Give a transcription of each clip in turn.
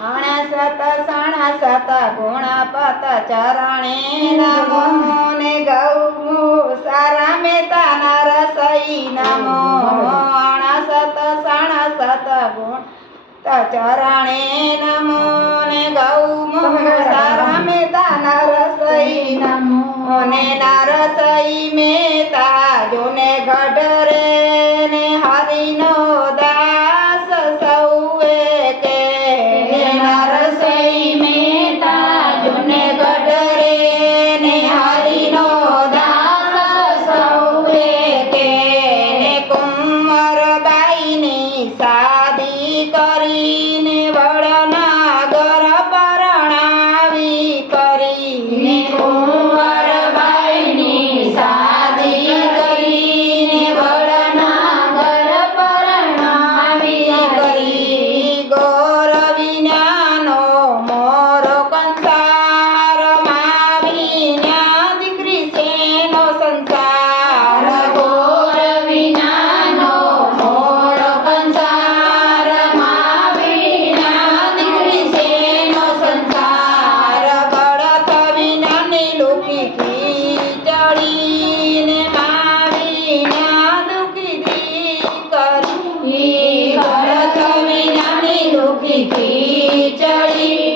અણસત સણસત ગુણપત ચરણે નમો ને ગૌ સારા મેતા નરસઈ નમો અણસત સણસત ગુણ ચરણે નમો ને ગૌ સારા મેતા નરસઈ નમો ને નરસઈ મેતા જોને ગઢરે ને હરિનો દાસ સૌએ કે નરસઈ મેતા જોને ગઢરે ને હરિનો દાસ સૌએ કે કુંવરબાઈની શાદી કરીને વડનાગર પરણાવી કરીને કુંવરબાઈની શાદી કરીને વડનાગર પરણાવી કરી ગોર વિનાનો મોરો કંસાર માવીના દીકરી શેનો સંસાર ગોર વિનાનો મોરો કંસાર માવીના દીકરી શેનો સંસાર બળથ વિનાની લુકી ખીચડીને માવીના દુખી કરી બળથ વિનાની લુકી ખીચડી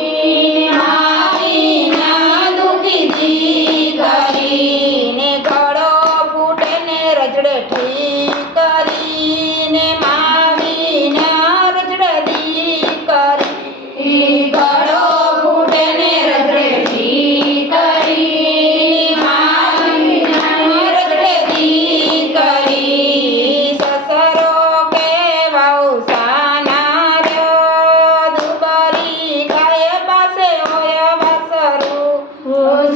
માવીના દુખી કરીને ગળો ફૂટે ને રજડે ઠીક કરીને માવીના રજડદી કરી ગળો ફૂટે ને રજડે ઠીક કરીને માવીના રજડદી કરી સસરો કે વહુ સાના રહ્યો દુબરી ગાય પાસે હોય વસરું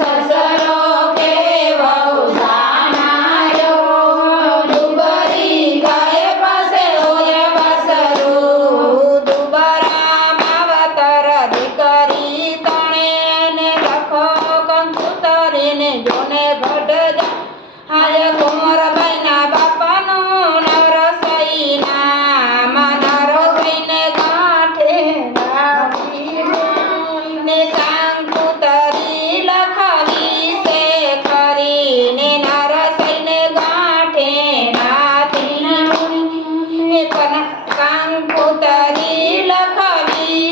સસરો કે વહુ સાના રહ્યો દુબરી ગાય પાસે હોય વસરું દુબરા માવતર દીકરી તણે ને લખો કંકુતરીને જોને ગઢ જા હાય કુંવરબાઈના બાપાનું નરસઈ નામ નરસઈને ગાંઠે નાખી ને કંકુતરી લખાવી છે કરીને નરસઈને ગાંઠે નાખી કંકુતરી લખાવી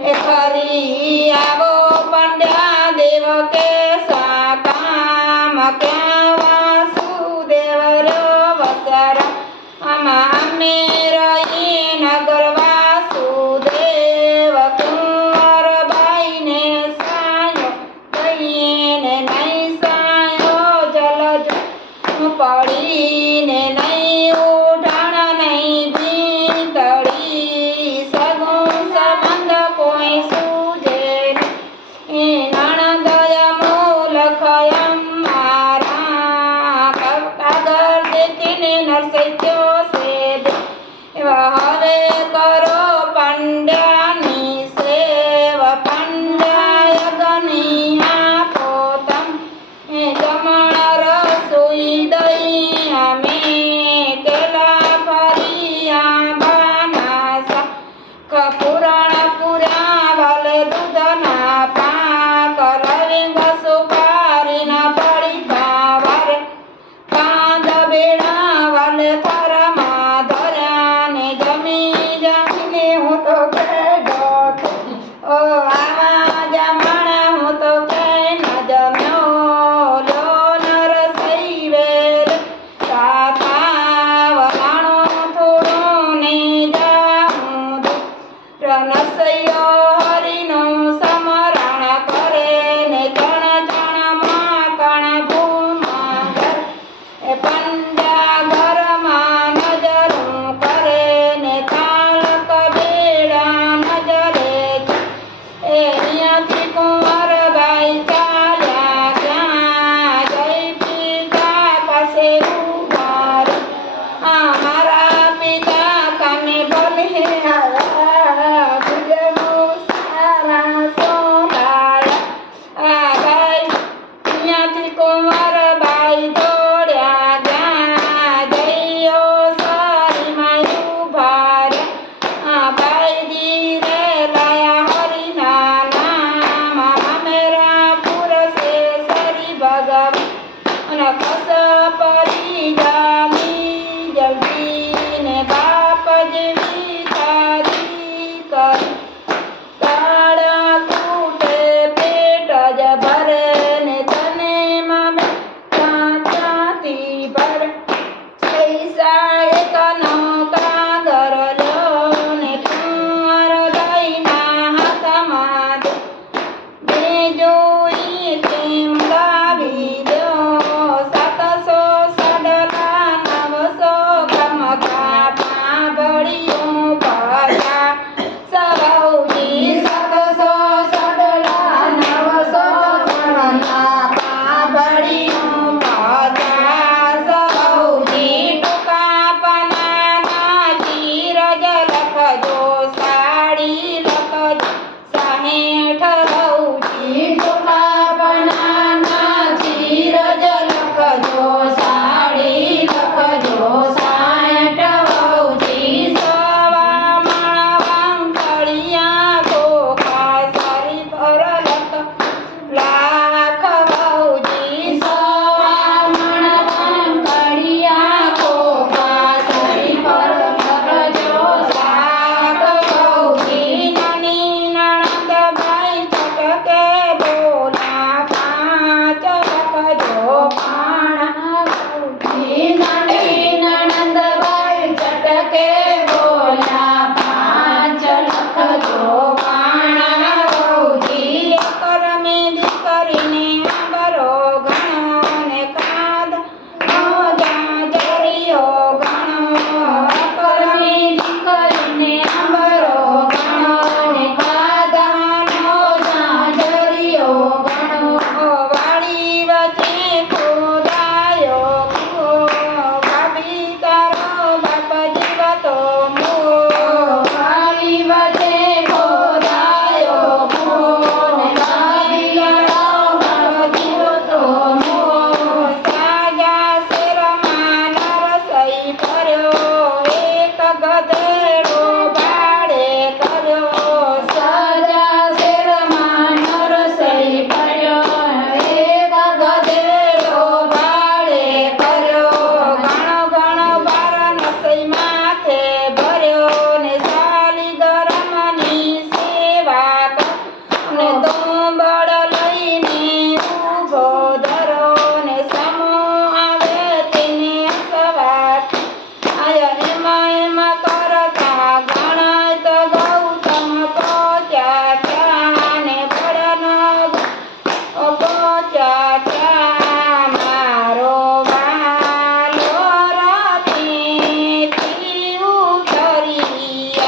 છે ખરી આવો પંડ્યા દેવ કે કામ ક્યાં વાસુદેવ વસર અમે રહી નગર વાસુદેવ કુંવરબાઈને સાયો કહીને નહીં સાયો જલજ પડીને નહીં ઉઠાણ નહીં જીતડી સગું સંબંધ કોઈ સૂજે નહીં નણંદય મૂલખ મારા કાગળ દેખીને નરસઈ થયો છે એવા હવે કરો પંડ્યાની સેવ પંડ્યા યજ્ઞની આપો તમ જમણ રસોઈ દઈ અમે કેલા ફરિયા બાનાસા કપૂરણ પૂર્યા વાલે દૂધના પાક લવિંગ સુપારીના પડીકા વારે કાંદ બેડા વાલે થરમાં ધર્યા ને જમી જમીને હું તો કેડો ઓ આવા જમણા હું તો કે ન જમ્યો લો નરસઈ વેલ સાતા વલાણો થોડો ને જાઉં નરસૈયો હરિનું સમરણ કરે ને જણ જણમાં કણ ભૂમા ઘર એ પંડ્યા ઘરમાં નજરું કરે ને તાલક બેડા નજરે એ અહીંયાથી કુંવરબાઈ ચાલ્યા ત્યાં જય પિતા પાસે ઉભા રે મારા પિતા કામે ભલે આવ્યા કરી તાળા કૂટે પેટ જ ભરે ને તને માં ત્યાંથી ભરે પૈસા એકનો કાગર લ્યો ને કુંવર ગાયના હાથમાં દે જોઈ તેમ લાવી દો 700 સડલા 900 ગમકા પાંભળીઓ ભર્યા સવૌજી 700 સડલા 900 ગમકા પાંભળીઓ ભર્યા સવૌજી ટૂંકા પનાના ચીરજ લખજો સાડી લખજો 60 રવજી ટૂંકા પનાના ચીરજ લખજો સાડી લખજો 60 વહુજી સવા મણ વાંકડિયા ખોખા સારી પર લાખ વહુજી સવા મણ વાંકડિયા ખોખા સારી પર લખજો લાખ વહુજી નાની નણંદ ભાઈ ચટકે બોલા 5 લખજો પાણા વહુજી નાની નણંદ ભાઈ ચટકે બોલા 5 લખજો પાણા વહુજી કરમે દીકરીને આંબરો ઘણો ને કાદ જાજરિયો ઘણો કરમે દીકરીને આંબરો ઘણો ને કાદાનો જાજરિયો ઘણો વાડી વચ્ચે ખોદાયો ભાભી તારો બાપ જીવતો વાડી વચ્ચે ખોદાયો ને ભાભી તારો બાપ જીવતો સાજા શેરમાં નરસઈ ભર્યો એક ગધેડો ભાડે કર્યો સાજા શેરમાં નરસઈ ભર્યો એક ગધેડો ભાડે કર્યો ઘણો ઘણો બાર નસઈ માથે ભર્યો ને સાલી ગરમની સેવા કર ને દોંબળ લઈને ઊભો ધરો ને સમો આવે તેને સવાર આય એમ કરતા ગણાય તો ગૌતમ પહોંચ્યા ત્યાં ને ભળન પહોંચ્યા ત્યાં મારો વાલો રથેથી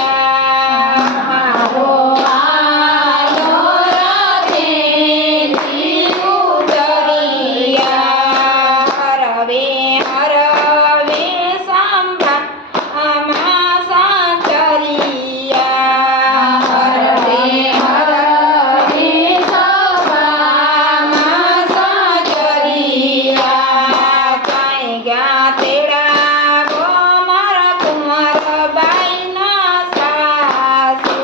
ઉતર્યા મારો વાલો રથેથી ઉતર્યા હરવે હરવે સંભા આમાં સાંચરિયા હરવે હરવે સભામાં સાંચરિયા કાંઈ ગયા તેડા ગો મારા કુંવરબાઈના સાસુ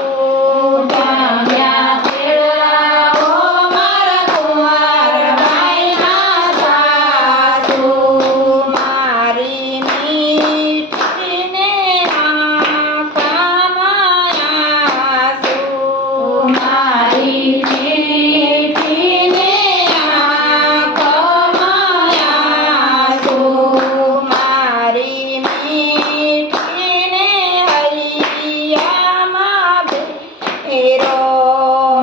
ક્યાં ગયા તેડા ગો મારા કુંવરબાઈના સાસુ મારી મીઠીને આંખમાં આંસુ મારી મીઠીને આંખમાં આંસુ મારી મીઠીને હૈયામાં ભેરો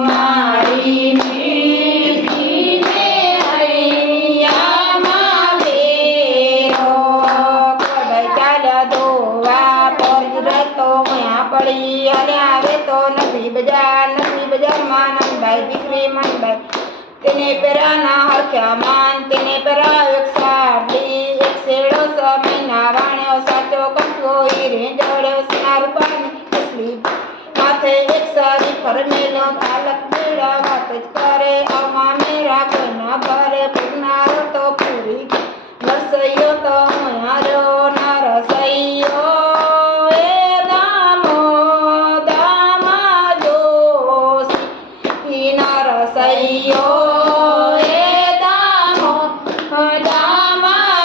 મારી મીઠીને હૈયામાં ભેરો કડை ચાલ્યા ધોવા પરતો ત્યાં પડી હાલે આવે તો નથી બજારમાં નંદબાઈ દીકરી મનબાઈ તેને પેરાના હરખ્યા માન તેને પેરાયો એક સાડી એક શેડો 6 મહિના વાણ્યો સાચો કંઠો હીરે જડ્યો સોના રૂપાની કસલી માથે એક સારી ફરમેલો તાલક બેડા વાત જ કરે આમાં મેરા કોઈ ના ભરે પૂરનારો તો પૂરી નરસૈયો તો મારો નરસૈયો એ દામો દામા જોશી નરસૈયો એ દામો દામા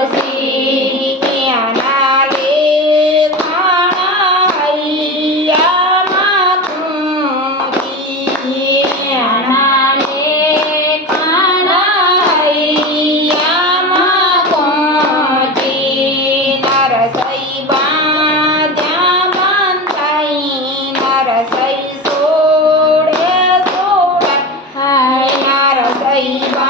જોશી આના લે ખાણા હૈયા ગઈ